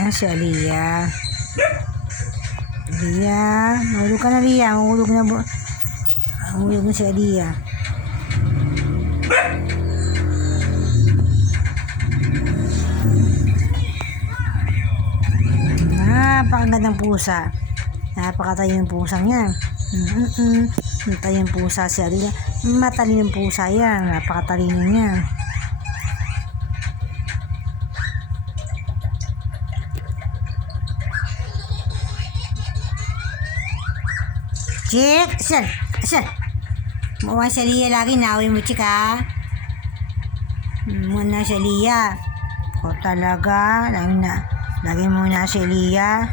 Ayan si Aliyah. Aliyah, mahulog ka na, Aliyah. Mahulog na si Aliyah. Napakagandang pusa. Napakatayo ng pusang yan. Tayo ng pusa si Aliyah. Matalinong pusa yan. Napakatalino niya. Chik! Sir! Mukha si Aliyah lagi. Nawin mo, Chik, ha? Muna si Aliyah. O talaga. Lagi muna si Aliyah.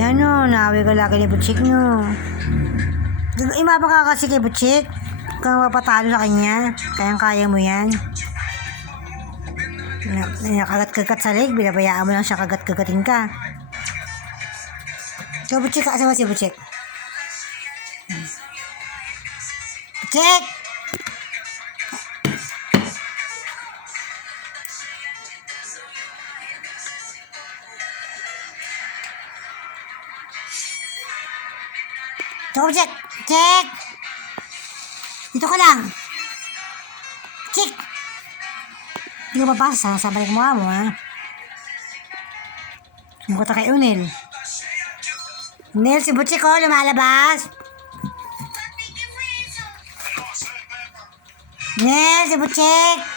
Yan o. Nawi ka lagi ni Butchik, no. Imapa ka kasi kay Butchik. Kung mapatalo sa kanya. Kayang-kaya mo yan. Nakagat-kagat sa leg. Binabayaan mo lang siya kagat-kagatin ka. So, Butchik, kasama si Butchik. Butchik! So, Butchik! Butchik! Dito ka lang! Butchik! Hindi ko papasa sa balik mukha mo, ha? Mukha ta kay Unil. Unil, si Butchik, oh, lumalabas. Unil, si Butchik.